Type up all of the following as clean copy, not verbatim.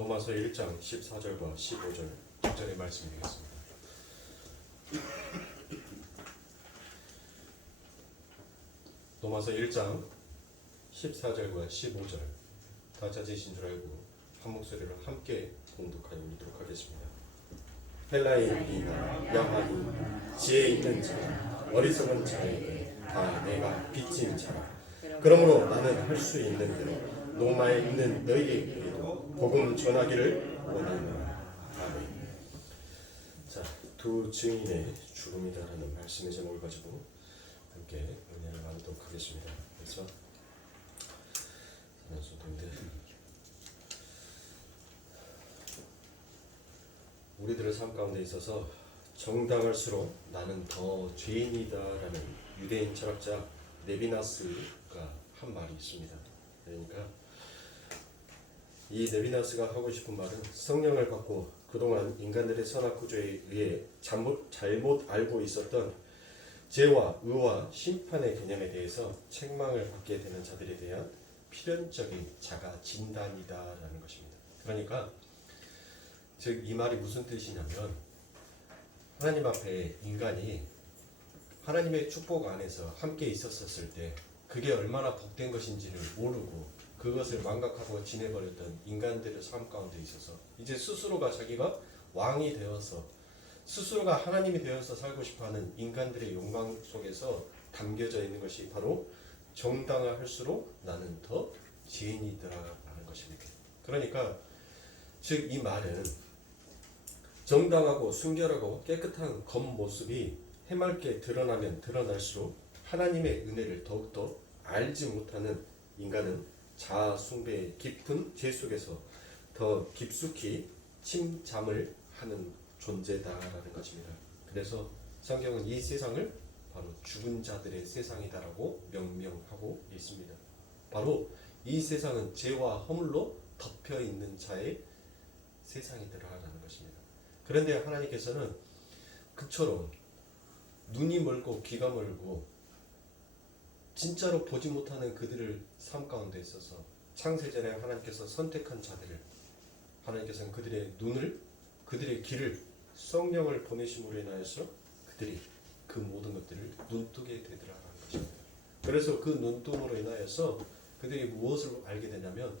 로마서 1장 14절과 15절 적절히 말씀드리겠습니다. 로마서 1장 14절과 15절 다 찾으신 줄 알고 한 목소리로 함께 봉독하여 읽도록 하겠습니다. 헬라인이나 양아니 지혜 있는 자 어리석은 자에게 다 내가 빚진 자라. 그러므로 나는 할 수 있는 대로 로마에 있는 너희에게도 복음 전하기를 원하노라. 아멘. 자, 두 증인의 죽음이다라는 말씀의 제목을 가지고 함께 은혜를 나누도록 하겠습니다. 그래서 우리들의 삶 가운데 있어서 정당할수록 나는 더 죄인이다라는 유대인 철학자 레비나스가 한 말이 있습니다. 그러니까 이 레비나스가 하고 싶은 말은 성령을 받고 그동안 인간들의 선악 구조에 의해 잘못 알고 있었던 죄와 의와 심판의 개념에 대해서 책망을 받게 되는 자들에 대한 필연적인 자가 진단이다라는 것입니다. 그러니까 즉 이 말이 무슨 뜻이냐면 하나님 앞에 인간이 하나님의 축복 안에서 함께 있었을 때 그게 얼마나 복된 것인지를 모르고 그것을 망각하고 지내버렸던 인간들의 삶 가운데 있어서 이제 스스로가 자기가 왕이 되어서 스스로가 하나님이 되어서 살고 싶어하는 인간들의 욕망 속에서 담겨져 있는 것이 바로 정당화할수록 나는 더 죄인이더라라는 것입니다. 그러니까 즉 이 말은 정당하고 순결하고 깨끗한 겉모습이 해맑게 드러나면 드러날수록 하나님의 은혜를 더욱더 알지 못하는 인간은 자아 숭배의 깊은 죄 속에서 더 깊숙이 침잠을 하는 존재다라는 것입니다. 그래서 성경은 이 세상을 바로 죽은 자들의 세상이다라고 명명하고 있습니다. 바로 이 세상은 죄와 허물로 덮여 있는 자의 세상이더라라는 것입니다. 그런데 하나님께서는 그처럼 눈이 멀고 귀가 멀고 진짜로 보지 못하는 그들을 삶 가운데 있어서 창세전에 하나님께서 선택한 자들을 하나님께서는 그들의 눈을 그들의 귀를 성령을 보내심으로 인하여서 그들이 그 모든 것들을 눈뜨게 되더라라는 것입니다. 그래서 그 눈뜸으로 인하여서 그들이 무엇을 알게 되냐면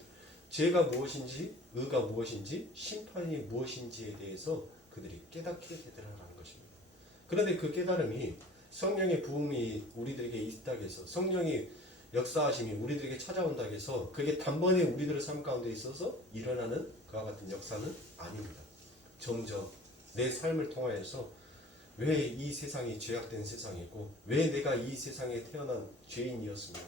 죄가 무엇인지 의가 무엇인지 심판이 무엇인지에 대해서 그들이 깨닫게 되더라라는 것입니다. 그런데 그 깨달음이 성령의 부음이 우리들에게 있다고 해서 성령이 역사하심이 우리들에게 찾아온다고 해서 그게 단번에 우리들의 삶 가운데 있어서 일어나는 그와 같은 역사는 아닙니다. 점점 내 삶을 통하여서 왜 이 세상이 죄악된 세상이고 왜 내가 이 세상에 태어난 죄인이었으며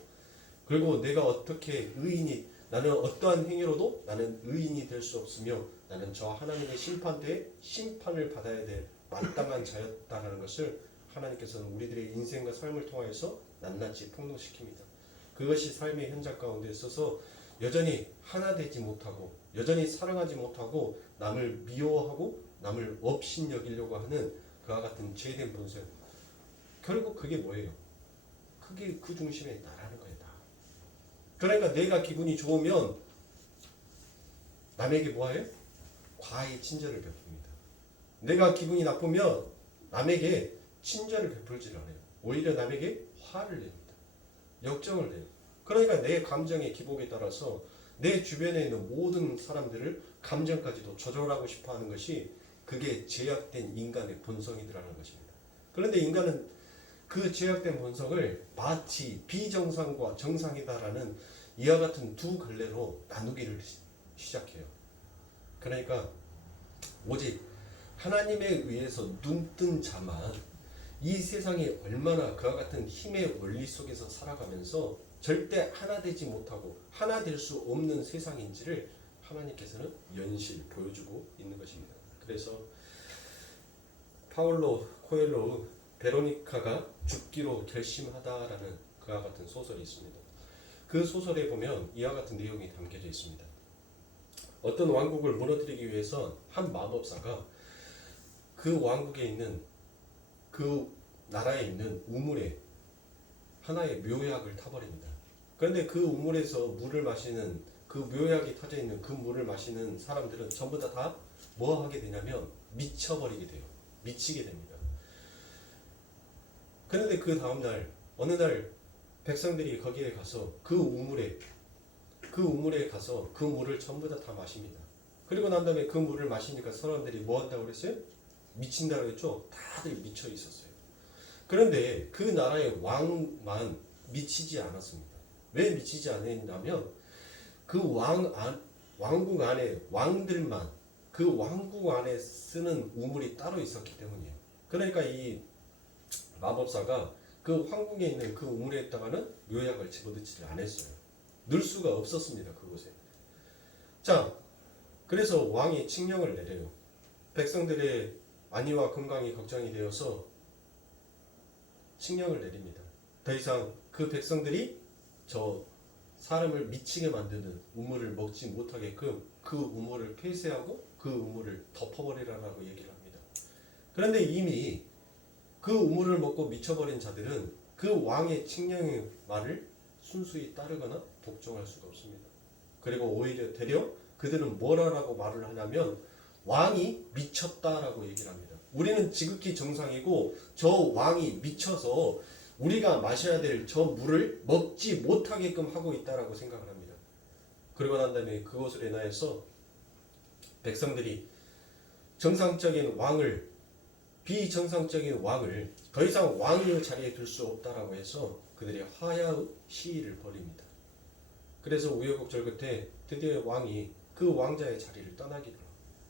그리고 내가 어떻게 의인이 나는 어떠한 행위로도 나는 의인이 될 수 없으며 나는 저 하나님의 심판대에 심판을 받아야 될 마땅한 자였다는 것을 하나님께서는 우리들의 인생과 삶을 통하여서 낱낱이 폭로시킵니다. 그것이 삶의 현장 가운데 있어서 여전히 하나 되지 못하고 여전히 사랑하지 못하고 남을 미워하고 남을 업신여기려고 하는 그와 같은 죄된 본성. 결국 그게 뭐예요? 그게 그 중심에 나라는 거예요. 그러니까 내가 기분이 좋으면 남에게 뭐해요? 과히 친절을 베풉니다. 내가 기분이 나쁘면 남에게 친절을 베풀지 않아요. 오히려 남에게 화를 냅니다. 역정을 내요. 그러니까 내 감정의 기복에 따라서 내 주변에 있는 모든 사람들을 감정까지도 조절하고 싶어하는 것이 그게 죄악된 인간의 본성이라는 것입니다. 그런데 인간은 그 죄악된 본성을 마치 비정상과 정상이다라는 이와 같은 두 갈래로 나누기를 시작해요. 그러니까 오직 하나님에 의해서 눈뜬 자만 이 세상이 얼마나 그와 같은 힘의 원리 속에서 살아가면서 절대 하나 되지 못하고 하나 될 수 없는 세상인지를 하나님께서는 연실 보여주고 있는 것입니다. 그래서 파울로 코엘로 베로니카가 죽기로 결심하다라는 그와 같은 소설이 있습니다. 그 소설에 보면 이와 같은 내용이 담겨져 있습니다. 어떤 왕국을 무너뜨리기 위해서 한 마법사가 그 왕국에 있는 그 나라에 있는 우물에 하나의 묘약을 타버립니다. 그런데 그 우물에서 물을 마시는 그 묘약이 터져 있는 그 물을 마시는 사람들은 전부 다 뭐 하게 되냐면 미쳐버리게 돼요. 미치게 됩니다. 그런데 그 다음날 어느 날 백성들이 거기에 가서 그 우물에 가서 그 물을 전부 다 마십니다. 그리고 난 다음에 그 물을 마시니까 사람들이 뭐 한다고 그랬어요? 미친다고 했죠? 다들 미쳐 있었어요. 그런데 그 나라의 왕만 미치지 않았습니다. 왜 미치지 않았냐면 그 왕국 안에 왕들만 그 왕국 안에 쓰는 우물이 따로 있었기 때문이에요. 그러니까 이 마법사가 그 황궁에 있는 그 우물에다가는 묘약을 집어넣지를 않았어요. 넣을 수가 없었습니다. 그곳에. 자, 그래서 왕이 칙령을 내려요. 백성들의 안위와 건강이 걱정이 되어서 칙령을 내립니다. 더 이상 그 백성들이 저 사람을 미치게 만드는 우물을 먹지 못하게끔 그 우물을 폐쇄하고 그 우물을 덮어버리라고 얘기를 합니다. 그런데 이미 그 우물을 먹고 미쳐버린 자들은 그 왕의 칙령의 말을 순수히 따르거나 복종할 수가 없습니다. 그리고 오히려 되려 그들은 뭐라고 말을 하냐면 왕이 미쳤다라고 얘기를 합니다. 우리는 지극히 정상이고 저 왕이 미쳐서 우리가 마셔야 될 저 물을 먹지 못하게끔 하고 있다라고 생각을 합니다. 그러고 난 다음에 그것으로 인하여서 백성들이 정상적인 왕을 비정상적인 왕을 더 이상 왕의 자리에 둘 수 없다라고 해서 그들이 화야의 시위를 벌입니다. 그래서 우여곡절 끝에 드디어 왕이 그 왕자의 자리를 떠나기로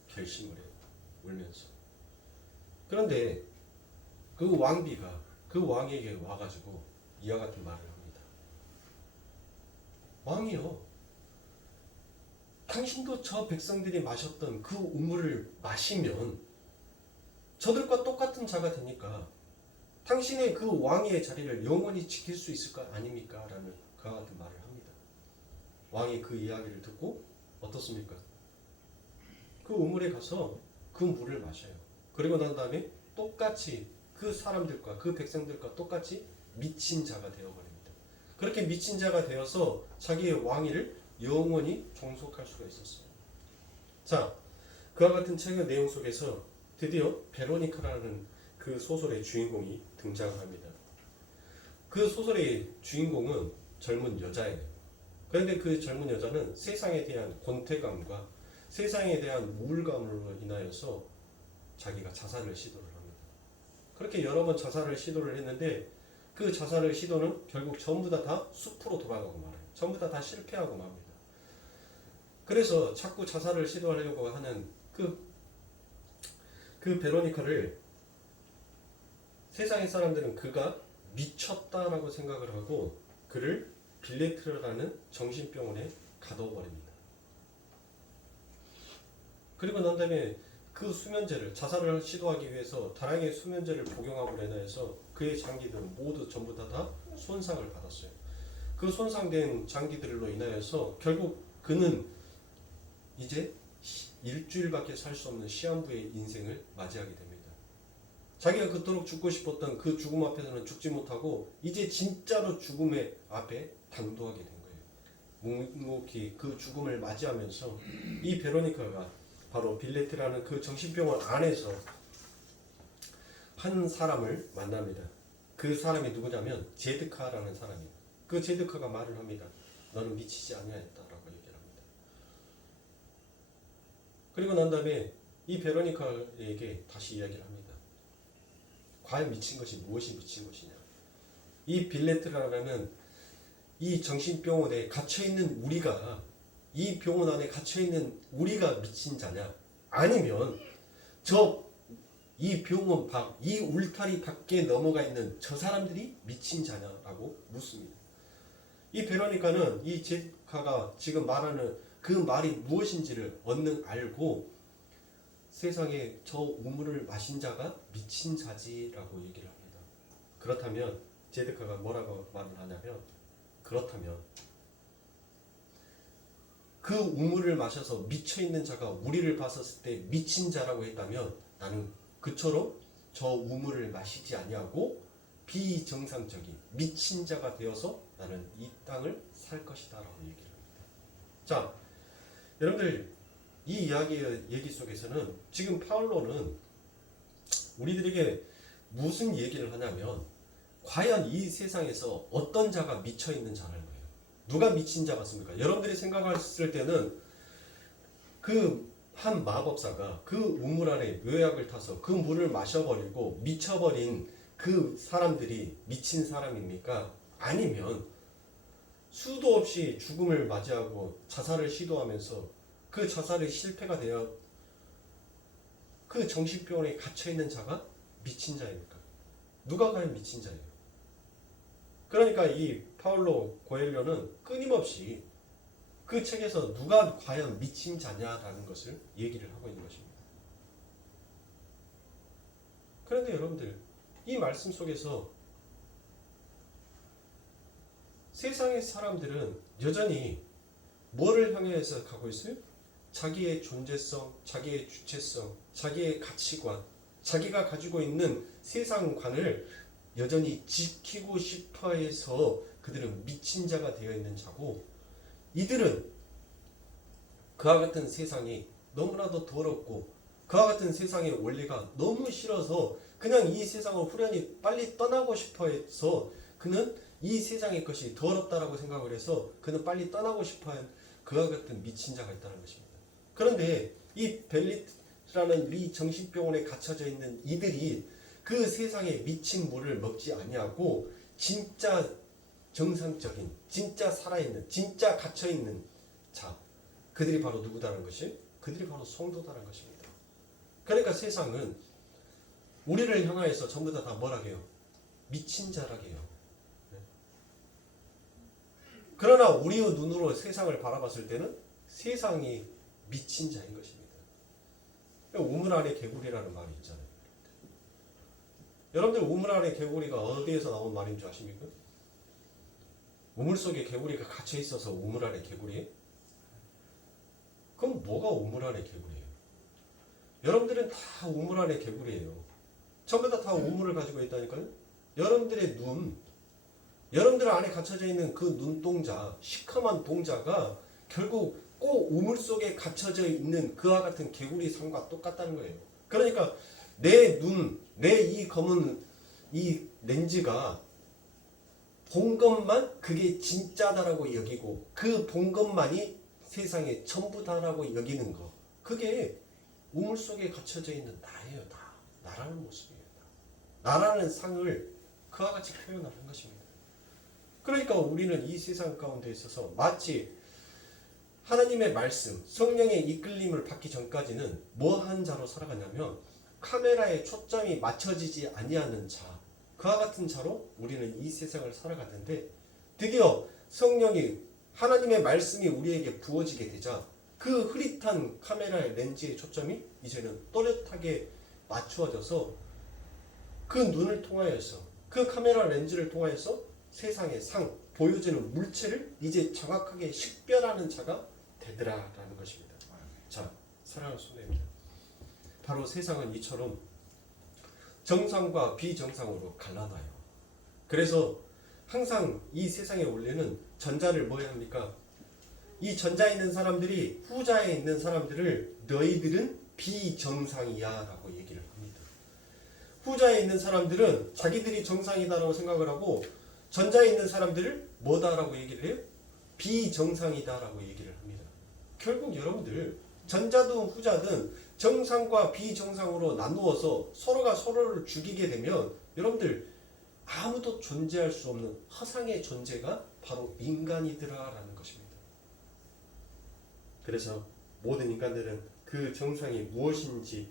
결심을 해요. 울면서. 그런데 그 왕비가 그 왕에게 와가지고 이와 같은 말을 합니다. 왕이요, 당신도 저 백성들이 마셨던 그 우물을 마시면 저들과 똑같은 자가 되니까 당신의 그 왕의 자리를 영원히 지킬 수 있을 것 아닙니까? 라는 그와 같은 말을 합니다. 왕이 그 이야기를 듣고 어떻습니까? 그 우물에 가서 그 물을 마셔요. 그리고 난 다음에 똑같이 그 사람들과 그 백성들과 똑같이 미친 자가 되어버립니다. 그렇게 미친 자가 되어서 자기의 왕위를 영원히 종속할 수가 있었어요. 자, 그와 같은 책의 내용 속에서 드디어 베로니카라는 그 소설의 주인공이 등장합니다. 그 소설의 주인공은 젊은 여자예요. 그런데 그 젊은 여자는 세상에 대한 권태감과 세상에 대한 우울감으로 인하여서 자기가 자살을 시도를 합니다. 그렇게 여러 번 자살을 시도를 했는데 그 자살을 시도는 결국 전부 다 숲으로 돌아가고 말아요. 전부 다 실패하고 맙니다. 그래서 자꾸 자살을 시도하려고 하는 그 베로니카를 세상의 사람들은 그가 미쳤다라고 생각을 하고 그를 빌레트라는 정신병원에 가둬버립니다. 그리고 난 다음에 그 수면제를 자살을 시도하기 위해서 다량의 수면제를 복용하고 인해서 그의 장기들은 모두 전부 다 손상을 받았어요. 그 손상된 장기들로 인하여서 결국 그는 이제 일주일밖에 살 수 없는 시한부의 인생을 맞이하게 됩니다. 자기가 그토록 죽고 싶었던 그 죽음 앞에서는 죽지 못하고 이제 진짜로 죽음의 앞에 당도하게 된 거예요. 묵묵히 그 죽음을 맞이하면서 이 베로니카가 바로 빌레트라는 그 정신병원 안에서 한 사람을 만납니다. 그 사람이 누구냐면 제드카라는 사람이에요. 그 제드카가 말을 합니다. 너는 미치지 아니하였다라고 얘기를 합니다. 그리고 난 다음에 이 베로니카에게 다시 이야기를 합니다. 과연 미친 것이 무엇이 미친 것이냐. 이 빌레트라는 이 정신병원에 갇혀있는 우리가 이 병원 안에 갇혀있는 우리가 미친 자냐 아니면 이 병원 밖, 이 울타리 밖에 넘어가 있는 저 사람들이 미친 자냐라고 묻습니다. 이 베로니카는 이 제카가 지금 말하는 그 말이 무엇인지를 얼른 알고 세상에 저 우물을 마신 자가 미친 자지라고 얘기를 합니다. 그렇다면 제드카가 뭐라고 말을 하냐면 그렇다면 그 우물을 마셔서 미쳐있는 자가 우리를 봤었을 때 미친 자라고 했다면 나는 그처럼 저 우물을 마시지 아니하고 비정상적인 미친 자가 되어서 나는 이 땅을 살 것이다 라고 얘기를 합니다. 자, 여러분들 이 얘기 속에서는 지금 파울로는 우리들에게 무슨 얘기를 하냐면 과연 이 세상에서 어떤 자가 미쳐 있는 자라는 거예요. 누가 미친 자 같습니까? 여러분들이 생각했을 때는 그 한 마법사가 그 우물 안에 묘약을 타서 그 물을 마셔버리고 미쳐버린 그 사람들이 미친 사람입니까? 아니면 수도 없이 죽음을 맞이하고 자살을 시도하면서 그 자살이 실패가 되어 그 정신병원에 갇혀있는 자가 미친 자입니까? 누가 과연 미친 자예요? 그러니까 이 파울로 고엘료는 끊임없이 그 책에서 누가 과연 미친 자냐라는 것을 얘기를 하고 있는 것입니다. 그런데 여러분들 이 말씀 속에서 세상의 사람들은 여전히 뭐를 향해서 가고 있어요? 자기의 존재성, 자기의 주체성, 자기의 가치관, 자기가 가지고 있는 세상관을 여전히 지키고 싶어 해서 그들은 미친 자가 되어 있는 자고, 이들은 그와 같은 세상이 너무나도 더럽고 그와 같은 세상의 원리가 너무 싫어서 그냥 이 세상을 후련히 빨리 떠나고 싶어 해서 그는 이 세상의 것이 더럽다라고 생각을 해서 그는 빨리 떠나고 싶어하는 그와 같은 미친 자가 있다는 것입니다. 그런데 이 벨리트라는 이 정신병원에 갇혀져 있는 이들이 그 세상의 미친 물을 먹지 아니하고 진짜 정상적인, 진짜 살아있는, 진짜 갇혀있는 자, 그들이 바로 누구다는 것이? 그들이 바로 성도다는 것입니다. 그러니까 세상은 우리를 향하여서 전부 다 뭐라고 해요? 미친 자라고 해요. 그러나 우리의 눈으로 세상을 바라봤을 때는 세상이 미친 자인 것입니다. 우물 안에 개구리라는 말이 있잖아요. 여러분들 우물 안에 개구리가 어디에서 나온 말인 줄 아십니까? 우물 속에 개구리가 갇혀 있어서 우물 안에 개구리? 그럼 뭐가 우물 안에 개구리예요? 여러분들은 다 우물 안에 개구리예요. 전부 다 우물을 가지고 있다니까요. 여러분들의 눈, 여러분들 안에 갇혀져 있는 그 눈동자, 시커먼 동자가 결국 꼭 우물 속에 갇혀져 있는 그와 같은 개구리 상과 똑같다는 거예요. 그러니까 내 눈, 내 이 검은 이 렌즈가 본 것만 그게 진짜다라고 여기고 그 본 것만이 세상의 전부다라고 여기는 거, 그게 우물 속에 갇혀져 있는 나예요. 나라는 모습이에요. 나라는 상을 그와 같이 표현하는 것입니다. 그러니까 우리는 이 세상 가운데 있어서 마치 하나님의 말씀, 성령의 이끌림을 받기 전까지는 뭐한 자로 살아가냐면 카메라에 초점이 맞춰지지 아니하는 자, 그와 같은 자로 우리는 이 세상을 살아갔는데, 드디어 성령이, 하나님의 말씀이 우리에게 부어지게 되자 그 흐릿한 카메라의 렌즈의 초점이 이제는 또렷하게 맞추어져서 그 눈을 통하여서, 그 카메라 렌즈를 통하여서 세상의 상, 보여지는 물체를 이제 정확하게 식별하는 자가 되더라라는 것입니다. 자, 사랑하는 손해입니다. 바로 세상은 이처럼 정상과 비정상으로 갈라놔요. 그래서 항상 이 세상의 원리는 전자를 뭐 해야 합니까? 이 전자에 있는 사람들이 후자에 있는 사람들을 너희들은 비정상이야 라고 얘기를 합니다. 후자에 있는 사람들은 자기들이 정상이다라고 생각을 하고 전자에 있는 사람들을 뭐다라고 얘기를 해요? 비정상이다라고 얘기를 합니다. 결국 여러분들 전자든 후자든 정상과 비정상으로 나누어서 서로가 서로를 죽이게 되면 여러분들 아무도 존재할 수 없는 허상의 존재가 바로 인간이더라라는 것입니다. 그래서 모든 인간들은 그 정상이 무엇인지,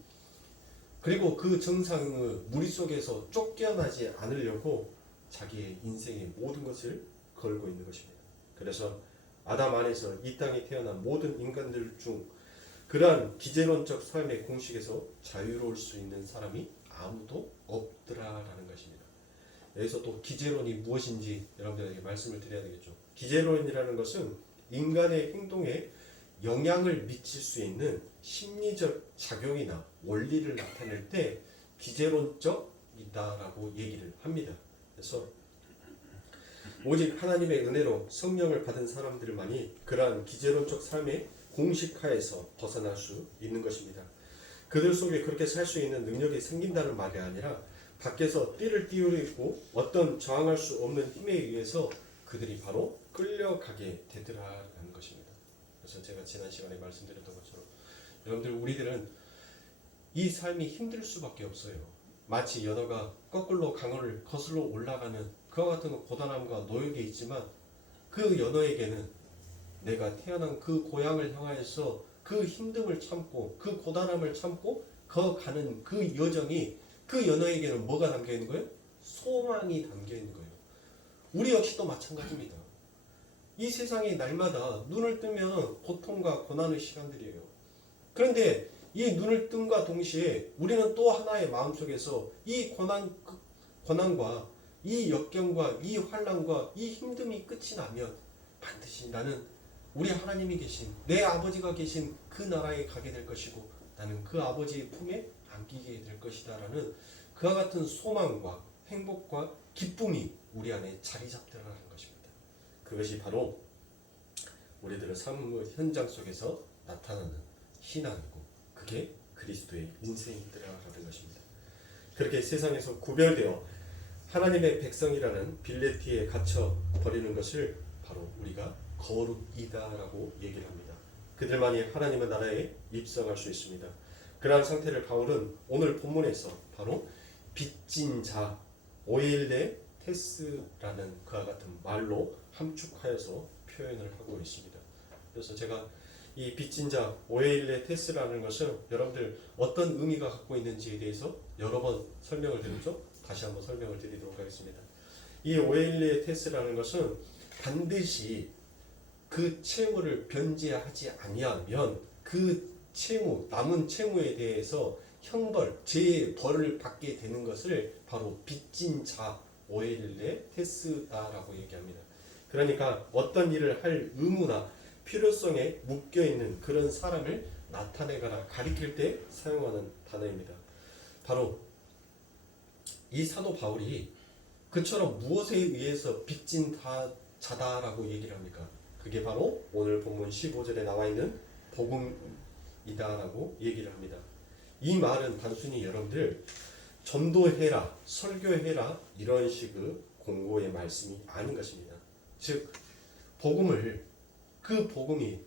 그리고 그 정상의 무리 속에서 쫓겨나지 않으려고 자기의 인생의 모든 것을 걸고 있는 것입니다. 그래서 아담 안에서 이 땅에 태어난 모든 인간들 중 그러한 기재론적 삶의 공식에서 자유로울 수 있는 사람이 아무도 없더라라는 것입니다. 여기서 또 기재론이 무엇인지 여러분들에게 말씀을 드려야 되겠죠. 기재론이라는 것은 인간의 행동에 영향을 미칠 수 있는 심리적 작용이나 원리를 나타낼 때 기재론적이다라고 얘기를 합니다. 그래서 오직 하나님의 은혜로 성령을 받은 사람들만이 그러한 기제론적 삶의 공식하에서 벗어날 수 있는 것입니다. 그들 속에 그렇게 살 수 있는 능력이 생긴다는 말이 아니라 밖에서 띠를 띄우고 어떤 저항할 수 없는 힘에 의해서 그들이 바로 끌려가게 되더라라는 것입니다. 그래서 제가 지난 시간에 말씀드렸던 것처럼 여러분들 우리들은 이 삶이 힘들 수밖에 없어요. 마치 연어가 거꾸로 강을 거슬러 올라가는 그와 같은 고단함과 노역이 있지만 그 연어에게는 내가 태어난 그 고향을 향하여서 그 힘듦을 참고 그 고단함을 참고 가는 그 여정이 그 연어에게는 뭐가 담겨 있는 거예요? 소망이 담겨 있는 거예요. 우리 역시도 마찬가지입니다. 이 세상이 날마다 눈을 뜨면 고통과 고난의 시간들이에요. 그런데 이 눈을 뜸과 동시에 우리는 또 하나의 마음속에서 이 고난과 이 역경과 이 환난과 이 힘듦이 끝이 나면 반드시 나는 우리 하나님이 계신 내 아버지가 계신 그 나라에 가게 될 것이고 나는 그 아버지의 품에 안기게 될 것이다 라는 그와 같은 소망과 행복과 기쁨이 우리 안에 자리 잡더라는 것입니다. 그것이 바로 우리들의 삶의 현장 속에서 나타나는 신앙이고 그게 그리스도의 인생이더라라는 것입니다. 그렇게 세상에서 구별되어 하나님의 백성이라는 빌레티에 갇혀 버리는 것을 바로 우리가 거룩이다라고 얘기를 합니다. 그들만이 하나님의 나라에 입성할 수 있습니다. 그러한 상태를 바울은 오늘 본문에서 바로 빚진 자 오일레 테스라는 그와 같은 말로 함축하여서 표현을 하고 있습니다. 그래서 제가 이 빚진 자 오일레 테스라는 것은 여러분들 어떤 의미가 갖고 있는지에 대해서 여러 번 설명을 드렸죠. 다시 한번 설명을 드리도록 하겠습니다. 이 오일레 테스라는 것은 반드시 그 채무를 변제하지 아니하면 그 채무, 남은 채무에 대해서 형벌, 재벌을 받게 되는 것을 바로 빚진 자 오일레 테스다라고 얘기합니다. 그러니까 어떤 일을 할 의무나 필요성에 묶여있는 그런 사람을 나타내거나 가리킬 때 사용하는 단어입니다. 바로 이 사도 바울이 그처럼 무엇에 의해서 빚진 자다라고 얘기를 합니까? 그게 바로 오늘 본문 15절에 나와 있는 복음이다라고 얘기를 합니다. 이 말은 단순히 여러분들 전도해라, 설교해라 이런 식의 공고의 말씀이 아닌 것입니다. 즉 그 복음이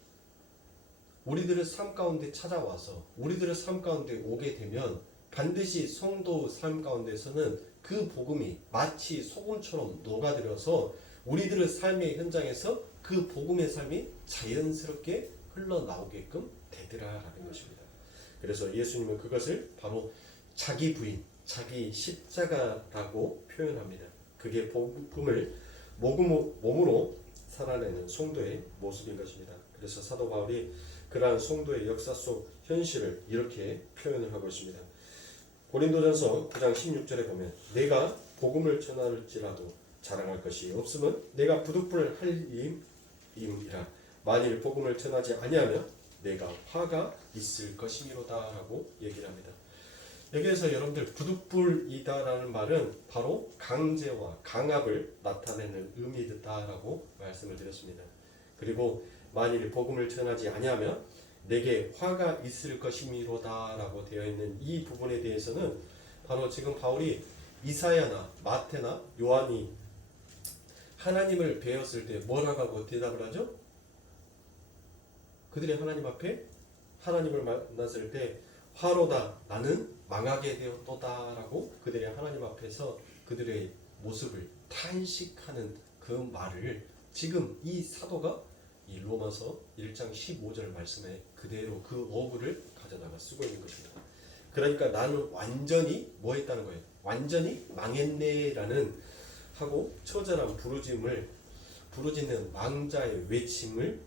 우리들의 삶 가운데 찾아와서 우리들의 삶 가운데 오게 되면 반드시 성도 삶 가운데서는 그 복음이 마치 소금처럼 녹아들어서 우리들의 삶의 현장에서 그 복음의 삶이 자연스럽게 흘러나오게끔 되더라라는 것입니다. 그래서 예수님은 그것을 바로 자기 부인, 자기 십자가라고 표현합니다. 그게 복음을 몸으로 살아내는 성도의 모습인 것입니다. 그래서 사도 바울이 그러한 성도의 역사 속 현실을 이렇게 표현을 하고 있습니다. 고린도전서 9장 16절에 보면 내가 복음을 전할지라도 자랑할 것이 없으면 내가 부득불 할 임이라 만일 복음을 전하지 아니하면 내가 화가 있을 것이미로다라고 얘기를 합니다. 여기에서 여러분들 부득불이다라는 말은 바로 강제와 강압을 나타내는 의미다라고 말씀을 드렸습니다. 그리고 만일 복음을 전하지 아니하면 내게 화가 있을 것이미로다라고 되어 있는 이 부분에 대해서는 바로 지금 바울이 이사야나 마태나 요한이 하나님을 배웠을 때 뭐라고 대답을 하죠? 그들이 하나님 앞에 하나님을 만났을 때 화로다 나는 망하게 되었도다라고 그들이 하나님 앞에서 그들의 모습을 탄식하는 그 말을 지금 이 사도가 이 로마서 1장 15절 말씀에 그대로 그 어구를 가져다가 쓰고 있는 것입니다. 그러니까 나는 완전히 뭐 했다는 거예요? 완전히 망했네라는 하고 처절한 부르짖는 왕자의 외침을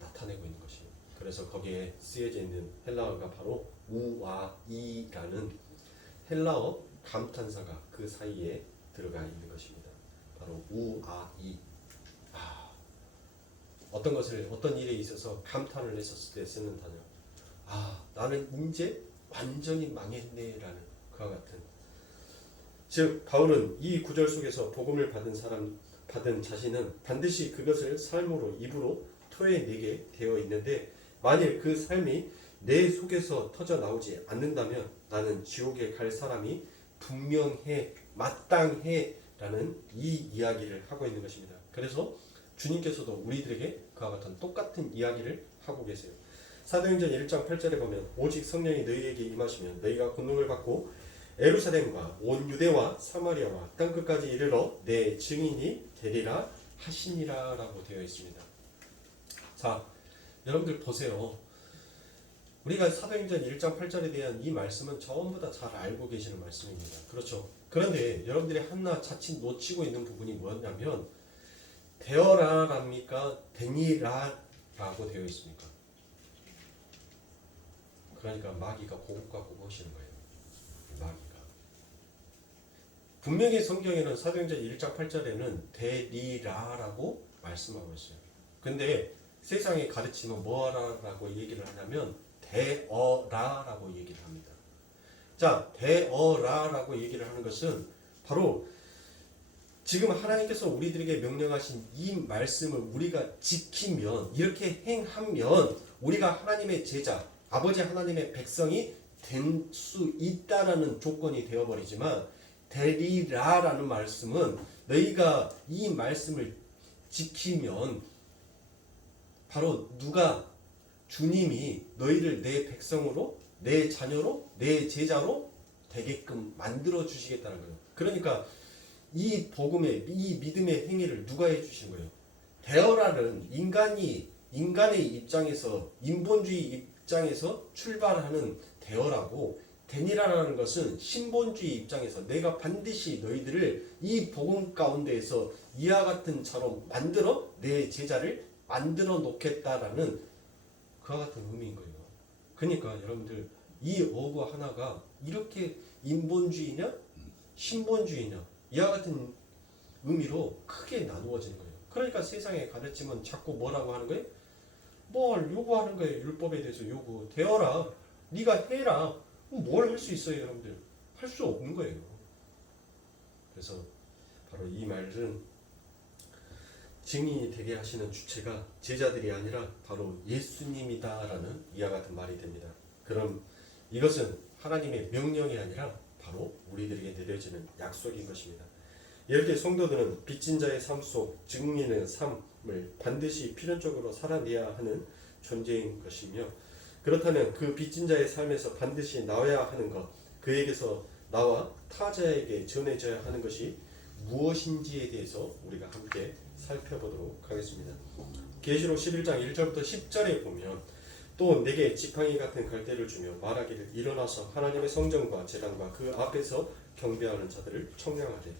나타내고 있는 것입니다. 그래서 거기에 쓰여져 있는 헬라어가 바로 우아이라는 헬라어 감탄사가 그 사이에 들어가 있는 것입니다. 바로 우아이. 어떤 일에 있어서 감탄을 했었을 때 쓰는 단어. 나는 이제 완전히 망했네라는 그와 같은. 즉 바울은 이 구절 속에서 복음을 받은 자신은 반드시 그것을 삶으로 입으로 토해내게 되어 있는데 만일 그 삶이 내 속에서 터져 나오지 않는다면 나는 지옥에 갈 사람이 분명해 마땅해 라는 이 이야기를 하고 있는 것입니다. 그래서 주님께서도 우리들에게 그와 같은 똑같은 이야기를 하고 계세요. 사도행전 1장 8절에 보면 오직 성령이 너희에게 임하시면 너희가 권능을 받고 예루살렘과 온 유대와 사마리아와 땅끝까지 이르러 내 증인이 되리라 하시니라 라고 되어 있습니다. 자, 여러분들 보세요. 우리가 사도행전 1장 8절에 대한 이 말씀은 전부 다 잘 알고 계시는 말씀입니다. 그렇죠? 그런데 여러분들이 하나 자칫 놓치고 있는 부분이 뭐냐면 되어라랍니까? 되니라라고 되어 있습니까? 그러니까 마귀가 고급과 고급하시는 거예요. 마귀가. 분명히 성경에는 사도행전 1장 8절에는 되리라라고 말씀하고 있어요. 근데 세상의 가르침은 뭐라고 얘기를 하냐면 되어라라고 얘기를 합니다. 자, 되어라라고 얘기를 하는 것은 바로 지금 하나님께서 우리들에게 명령하신 이 말씀을 우리가 지키면 이렇게 행하면 우리가 하나님의 제자, 아버지 하나님의 백성이 될 수 있다라는 조건이 되어버리지만 되리라라는 말씀은 너희가 이 말씀을 지키면 바로 누가 주님이 너희를 내 백성으로 내 자녀로 내 제자로 되게끔 만들어 주시겠다는 거예요. 그러니까 이 복음의 이 믿음의 행위를 누가 해 주신 거예요? 되어라는 인간의 입장에서 인본주의 입장에서 출발하는 되어라고 되니라라는 것은 신본주의 입장에서 내가 반드시 너희들을 이 복음 가운데에서 이와 같은 자로 만들어 내 제자를 만들어 놓겠다라는 그와 같은 의미인 거예요. 그러니까 여러분들 이 어구 하나가 이렇게 인본주의냐 신본주의냐 이와 같은 의미로 크게 나누어지는 거예요. 그러니까 세상의 가르침은 자꾸 뭐라고 하는 거예요? 뭘 요구하는 거예요. 율법에 대해서 요구. 되어라. 네가 해라. 뭘 할 수 있어요, 여러분들? 할 수 없는 거예요. 그래서 바로 이 말은 증인이 되게 하시는 주체가 제자들이 아니라 바로 예수님이다라는 이와 같은 말이 됩니다. 그럼 이것은 하나님의 명령이 아니라 바로 우리들에게 내려지는 약속인 것입니다. 이렇게 성도들은 빚진 자의 삶 속 증인의 삶을 반드시 필연적으로 살아내야 하는 존재인 것이며 그렇다면 그 빚진 자의 삶에서 반드시 나와야 하는 것, 그에게서 나와 타자에게 전해져야 하는 것이 무엇인지에 대해서 우리가 함께 살펴보도록 하겠습니다. 계시록 11장 1절부터 10절에 보면 또 내게 지팡이 같은 갈대를 주며 말하기를 일어나서 하나님의 성전과 제단과 그 앞에서 경배하는 자들을 청량하되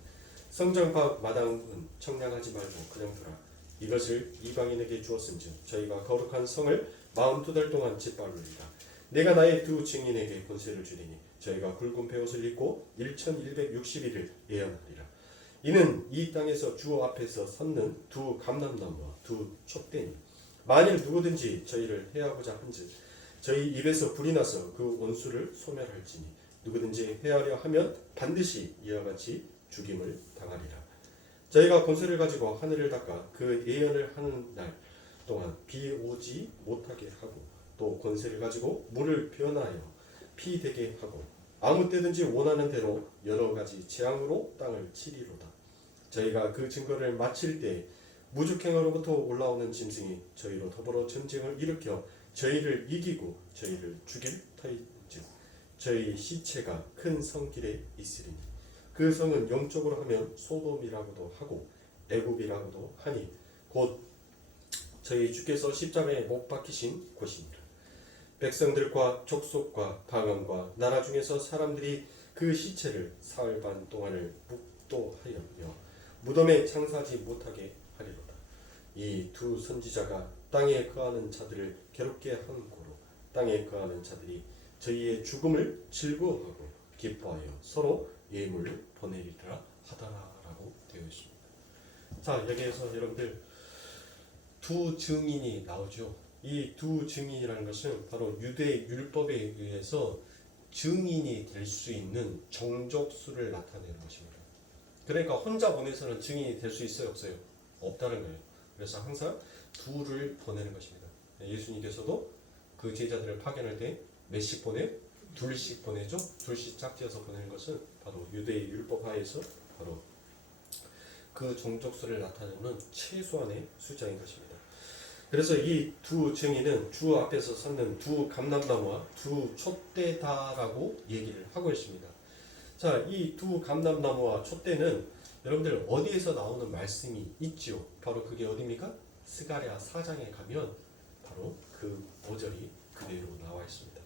성전 밖 마당은 청량하지 말고 그냥 두라. 이것을 이방인에게 주었은즉 저희가 거룩한 성을 42달 동안 짓밟으리라. 내가 나의 두 증인에게 권세를 주리니 저희가 굵은 베옷을 입고 1160일을 예언하리라. 이는 이 땅에서 주 앞에서 섰는 두 감람나무와 두 촉대니 만일 누구든지 저희를 해하고자 한즉 저희 입에서 불이 나서 그 원수를 소멸할지니 누구든지 해하려 하면 반드시 이와 같이 죽임을 당하리라. 저희가 권세를 가지고 하늘을 닦아 그 예언을 하는 날 동안 비 오지 못하게 하고 또 권세를 가지고 물을 변하여 피 되게 하고 아무 때든지 원하는 대로 여러 가지 재앙으로 땅을 치리로다. 저희가 그 증거를 마칠 때 무주행으로부터 올라오는 짐승이 저희로 더불어 전쟁을 일으켜 저희를 이기고 저희를 죽일 터인즉 저희 시체가 큰 성길에 있으리니 그 성은 영적으로 하면 소돔이라고도 하고 애굽이라고도 하니 곧 저희 주께서 십자가에 못 박히신 곳입니다. 백성들과 족속과 방언과 나라 중에서 사람들이 그 시체를 사흘 반 동안을 묵도하였며 무덤에 장사하지 못하게 하리로다. 이 두 선지자가 땅에 거하는 자들을 괴롭게 한 고로 땅에 거하는 자들이 저희의 죽음을 즐거워하고 기뻐하여 서로 예물을 보내리라 하더라라고 되어 있습니다. 자, 여기에서 여러분들 두 증인이 나오죠. 이 두 증인이라는 것은 바로 유대 율법에 의해서 증인이 될 수 있는 정족수를 나타내는 것입니다. 그러니까 혼자 보내서는 증인이 될 수 있어요, 없어요? 없다는 거예요. 그래서 항상 둘을 보내는 것입니다. 예수님께서도 그 제자들을 파견할 때 몇씩 보내요? 둘씩 보내죠. 둘씩 짝지어서 보내는 것은 바로 유대의 율법 하에서 바로 그 종족수를 나타내는 최소한의 숫자인 것입니다. 그래서 이 두 증인은 주 앞에서 섰는 두 감람나무와 두 촛대다라고 얘기를 하고 있습니다. 자, 이 두 감람나무와 촛대는 여러분들 어디에서 나오는 말씀이 있지요? 바로 그게 어디입니까? 스가랴 4장에 가면 바로 그 5절이 그대로 나와 있습니다.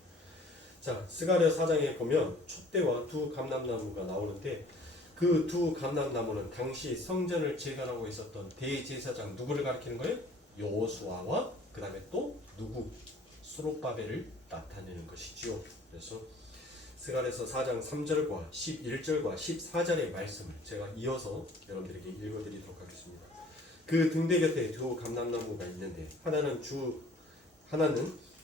자, 스가랴 4장에 보면 촛대와 두 감람나무가 나오는데 그 두 감람나무는 당시 성전을 재건하고 있었던 대제사장 누구를 가리키는 거예요? 여호수아와 그 다음에 또 누구? 스룹바벨을 나타내는 것이지요. 그래서 스가랴서 4장 3절과 11절과 14절의 말씀을 제가 이어서 여러분들에게 읽어드리도록 하겠습니다. 그 등대 곁에 두 감람나무가 있는데 하나는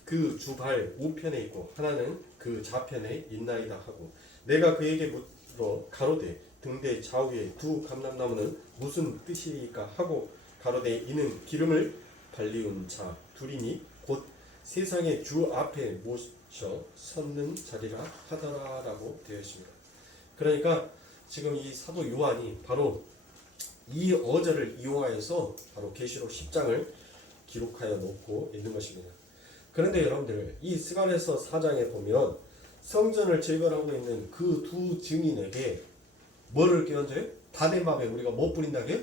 그 주발 우편에 있고 하나는 그 좌편에 있나이다 하고 내가 그에게 물어 가로되 등대 좌우에 두 감람나무는 무슨 뜻이니까 하고 가로되 이는 기름을 발리운 자 둘이니 곧 세상의 주 앞에 모셔 섰는 자리라 하더라라고 되어 있습니다. 그러니까 지금 이 사도 요한이 바로 이 어절을 이용하여서 바로 계시록 10장을 기록하여 놓고 있는 것입니다. 그런데 여러분들 이 스가랴서 4장에 보면 성전을 재건하고 있는 그 두 증인에게 뭐를 끼얹어요? 다대마에 우리가 뭐 뿌린다고요?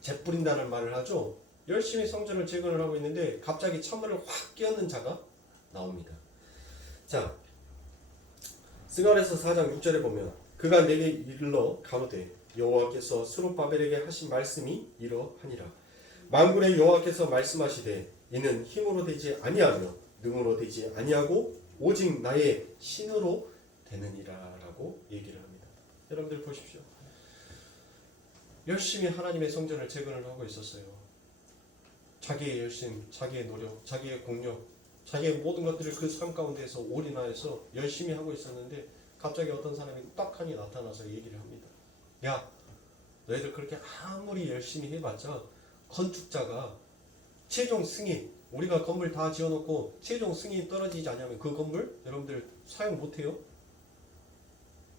재 뿌린다는 말을 하죠. 열심히 성전을 재건을 하고 있는데 갑자기 찬물을 확 끼얹는 자가 나옵니다. 자, 스가랴서 4장 6절에 보면 그가 내게 이르러 가로되 여호와께서 스룹바벨에게 하신 말씀이 이러하니라. 만군의 여호와께서 말씀하시되 이는 힘으로 되지 아니하며 능으로 되지 아니하고 오직 나의 신으로 되느니라라고 얘기를 합니다. 여러분들 보십시오. 열심히 하나님의 성전을 재건을 하고 있었어요. 자기의 열심, 자기의 노력, 자기의 공력, 자기의 모든 것들을 그 삶 가운데서 올인하여서 열심히 하고 있었는데 갑자기 어떤 사람이 딱하니 나타나서 얘기를 합니다. 야, 너희들 그렇게 아무리 열심히 해봤자 건축자가 최종 승인, 우리가 건물 다 지어놓고 최종 승인이 떨어지지 않으면 그 건물 여러분들 사용 못해요.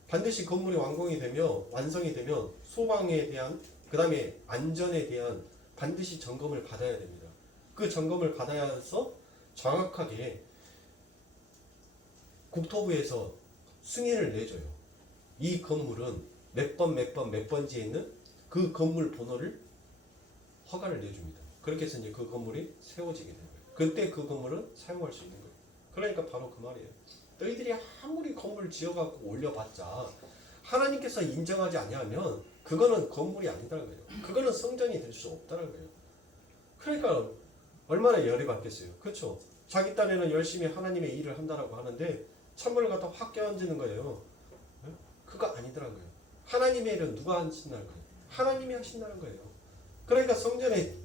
반드시 건물이 완공이 되며 완성이 되면 소방에 대한 그 다음에 안전에 대한 반드시 점검을 받아야 됩니다. 그 점검을 받아야 해서 정확하게 국토부에서 승인을 내줘요. 이 건물은 몇 번지에 있는 그 건물 번호를 허가를 내줍니다. 그렇게 해서 이제 그 건물이 세워지게 되는 거예요. 그때 그 건물은 사용할 수 있는 거예요. 그러니까 바로 그 말이에요. 너희들이 아무리 건물을 지어갖고 올려봤자 하나님께서 인정하지 아니하면 그거는 건물이 아니다는 거예요. 그거는 성전이 될 수 없다는 거예요. 그러니까 얼마나 열이 받겠어요. 그렇죠? 자기 딴에는 열심히 하나님의 일을 한다라고 하는데 찬물을 갖다 확 껴얹는 거예요. 그거 아니더라는 거예요. 하나님의 일은 누가 하신다는 거예요? 하나님이 하신다는 거예요. 그러니까 성전의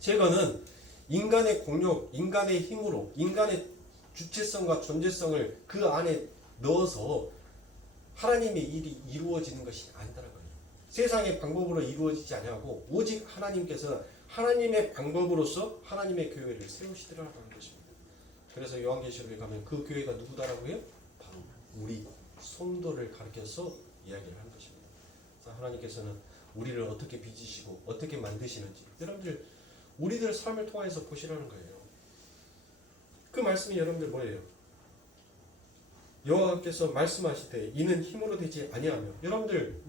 제거는 인간의 공력, 인간의 힘으로 인간의 주체성과 존재성을 그 안에 넣어서 하나님의 일이 이루어지는 것이 아니다라는 거예요. 세상의 방법으로 이루어지지 아니하고 오직 하나님께서 하나님의 방법으로서 하나님의 교회를 세우시더라는 것입니다. 그래서 요한계시록에 가면 그 교회가 누구다라고요? 바로 우리 성도를 가리켜서 이야기를 하는 것입니다. 그래서 하나님께서는 우리를 어떻게 빚으시고 어떻게 만드시는지 여러분들 우리들 삶을 통해서 보시라는 거예요. 그 말씀이 여러분들 뭐예요? 여호와께서 말씀하시되 이는 힘으로 되지 아니하며 여러분들